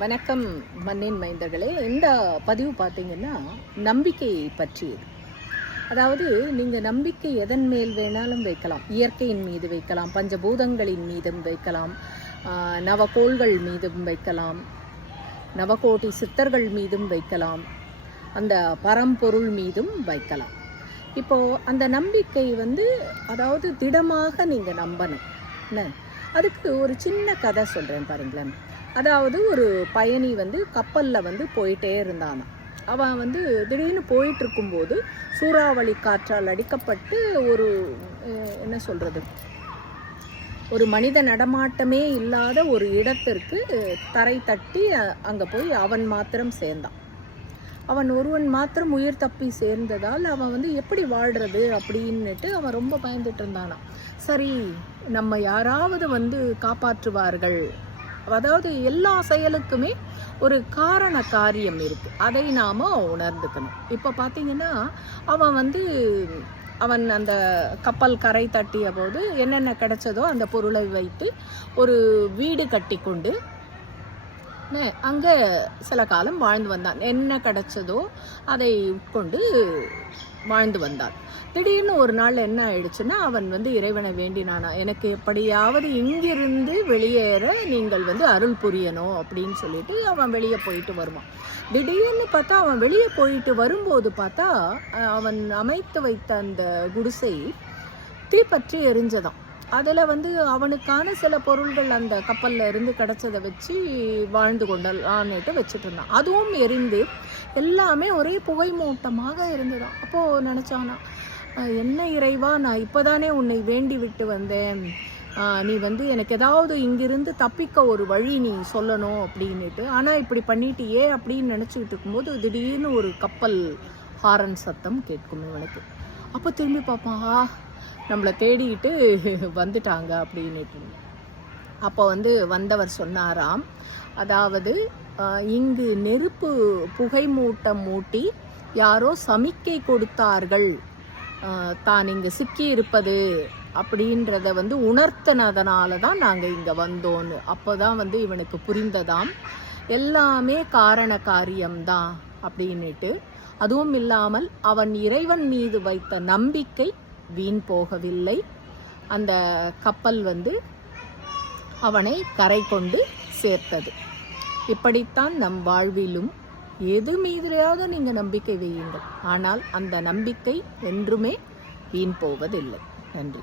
வணக்கம் மண்ணின் மைந்தர்களே. இந்த பதிவு பார்த்தீங்கன்னா நம்பிக்கையை பற்றியது. அதாவது நீங்கள் நம்பிக்கை எதன் மேல் வேணாலும் வைக்கலாம். இயற்கையின் மீது வைக்கலாம், பஞ்சபூதங்களின் மீதும் வைக்கலாம், நவகோள்கள் மீதும் வைக்கலாம், நவகோட்டி சித்தர்கள் மீதும் வைக்கலாம், அந்த பரம்பொருள் மீதும் வைக்கலாம். இப்போது அந்த நம்பிக்கை அதாவது திடமாக நீங்கள் நம்பணும். என்ன, அதுக்கு ஒரு சின்ன கதை சொல்கிறேன் பாருங்களேன். அதாவது ஒரு பயணி கப்பலில் போயிட்டே இருந்தானாம். அவன் திடீர்னு போயிட்டு இருக்கும்போது சூறாவளி காற்றால் அடிக்கப்பட்டு என்ன சொல்கிறது, ஒரு மனித நடமாட்டமே இல்லாத ஒரு இடத்திற்கு தரை தட்டி அங்கே போய் அவன் மாத்திரம் சேர்ந்தான். அவன் ஒருவன் மாத்திரம் உயிர் தப்பி சேர்ந்ததால் அவன் எப்படி வாழ்கிறது அப்படின்னுட்டு அவன் ரொம்ப பயந்துட்டு இருந்தானான். சரி, நம்ம யாராவது காப்பாற்றுவார்கள். அதாவது எல்லா செயலுக்குமே ஒரு காரண காரியம் இருக்குது, அதை நாம் உணர்ந்துக்கணும். இப்போ பார்த்தீங்கன்னா அவன் அந்த கப்பல் கரை தட்டிய போது என்னென்ன கிடைச்சதோ அந்த பொருளை வைத்து ஒரு வீடு கட்டி கொண்டு அங்கே சில காலம் வாழ்ந்து வந்தான். என்ன கிடைச்சதோ அதை உட்கொண்டு வாழ்ந்து வந்தான். திடீர்னு ஒரு நாள் என்ன ஆயிடுச்சுன்னா, அவன் இறைவனை வேண்டினானா, எனக்கு எப்படியாவது இங்கிருந்து வெளியேற நீங்கள் அருள் புரியணும் அப்படின்னு சொல்லிட்டு அவன் வெளியே போயிட்டு வருவான். திடீர்னு பார்த்தா அவன் வெளியே போயிட்டு வரும்போது பார்த்தா அவன் அமைத்து வைத்த அந்த குடிசை தீப்பற்றி எரிஞ்சதான். அதில் அவனுக்கான சில பொருள்கள் அந்த கப்பலில் இருந்து கிடச்சதை வச்சு வாழ்ந்து கொண்டலான்னுட்டு வச்சுட்டு இருந்தான். அதுவும் எரிந்து எல்லாமே ஒரே புகை மூட்டமாக இருந்ததான். அப்போது நினச்சானா, என்ன இறைவா, நான் இப்போதானே உன்னை வேண்டி விட்டு வந்தேன், நீ எனக்கு ஏதாவது இங்கிருந்து தப்பிக்க ஒரு வழி நீ சொல்லணும் அப்படின்னுட்டு. ஆனால் இப்படி பண்ணிட்டியே அப்படின்னு நினச்சிக்கிட்டு இருக்கும்போது திடீர்னு ஒரு கப்பல் ஹாரன் சத்தம் கேட்கும் இவனுக்கு. அப்போ திரும்பி பார்ப்பான், நம்மளை தேடிக்கிட்டு வந்துட்டாங்க அப்படின்னுட்டு. அப்போ வந்தவர் சொன்னாராம், அதாவது இங்கு நெருப்பு புகை மூட்டம் மூட்டி யாரோ சமிக்கை கொடுத்தார்கள், தான் இங்கே சிக்கி இருப்பது அப்படின்றத உணர்த்தினதுனால தான் நாங்கள் இங்கே வந்தோன்னு. அப்போ தான் இவனுக்கு புரிந்ததாம், எல்லாமே காரண காரியம்தான் அப்படின்னுட்டு. அதுவும் இல்லாமல் அவன் இறைவன் மீது வைத்த நம்பிக்கை வீண் போகவில்லை. அந்த கப்பல் அவனை கரை கொண்டு சேர்த்தது. இப்படித்தான் நம் வாழ்விலும் எது மீதியாவது நீங்கள் நம்பிக்கை வையுங்கள், ஆனால் அந்த நம்பிக்கை என்றுமே வீண் போவதில்லை. நன்றி.